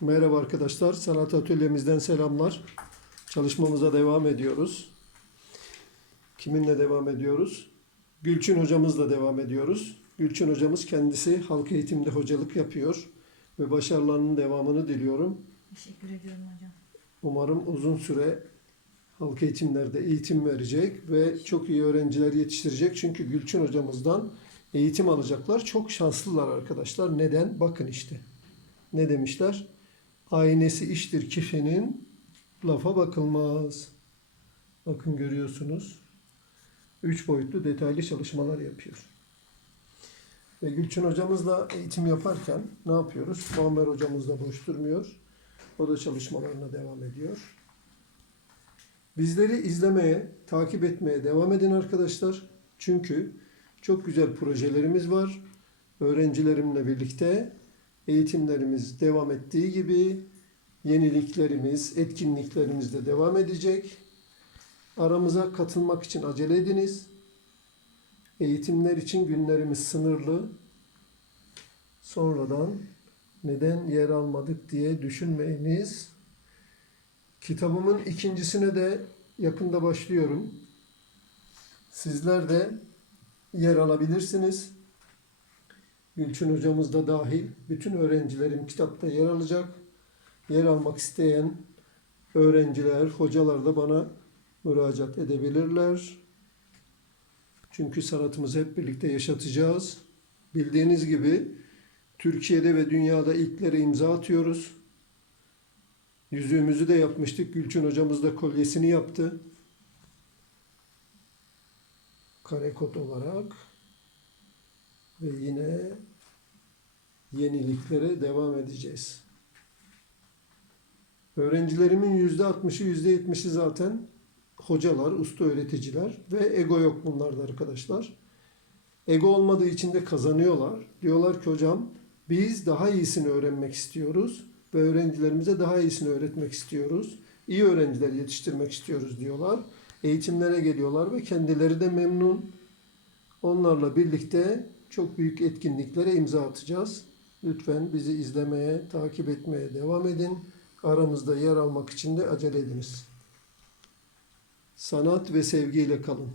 Merhaba arkadaşlar, sanat atölyemizden selamlar. Çalışmamıza devam ediyoruz. Kiminle devam ediyoruz? Gülçin hocamızla devam ediyoruz. Gülçin hocamız kendisi halk eğitimde hocalık yapıyor ve başarılarının devamını diliyorum. Teşekkür ediyorum hocam. Umarım uzun süre halk eğitimlerde eğitim verecek ve çok iyi öğrenciler yetiştirecek. Çünkü Gülçin hocamızdan eğitim alacaklar. Çok şanslılar arkadaşlar. Neden? Bakın işte. Ne demişler? Aynesi iştir kişinin lafa bakılmaz. Bakın görüyorsunuz. Üç boyutlu detaylı çalışmalar yapıyor. Ve Gülçin hocamızla eğitim yaparken ne yapıyoruz? Muammer hocamız da boş durmuyor. O da çalışmalarına devam ediyor. Bizleri izlemeye, takip etmeye devam edin arkadaşlar. Çünkü çok güzel projelerimiz var. Öğrencilerimle birlikte eğitimlerimiz devam ettiği gibi yeniliklerimiz, etkinliklerimiz de devam edecek. Aramıza katılmak için acele ediniz. Eğitimler için günlerimiz sınırlı. Sonradan neden yer almadık diye düşünmeyiniz. Kitabımın ikincisine de yakında başlıyorum. Sizler de yer alabilirsiniz. Gülçin hocamız da dahil bütün öğrencilerim kitapta yer alacak. Yer almak isteyen öğrenciler, hocalar da bana müracaat edebilirler. Çünkü sanatımızı hep birlikte yaşatacağız. Bildiğiniz gibi Türkiye'de ve dünyada ilklere imza atıyoruz. Yüzüğümüzü de yapmıştık. Gülçin hocamız da kolyesini yaptı. Karekot olarak. Ve yine yeniliklere devam edeceğiz. Öğrencilerimin yüzde altmışı, yüzde yetmişi zaten hocalar, usta öğreticiler ve ego yok bunlarda arkadaşlar. Ego olmadığı için de kazanıyorlar. Diyorlar ki hocam biz daha iyisini öğrenmek istiyoruz ve öğrencilerimize daha iyisini öğretmek istiyoruz. İyi öğrenciler yetiştirmek istiyoruz diyorlar. Eğitimlere geliyorlar ve kendileri de memnun. Onlarla birlikte çok büyük etkinliklere imza atacağız. Lütfen bizi izlemeye, takip etmeye devam edin. Aramızda yer almak için de acele ediniz. Sanat ve sevgiyle kalın.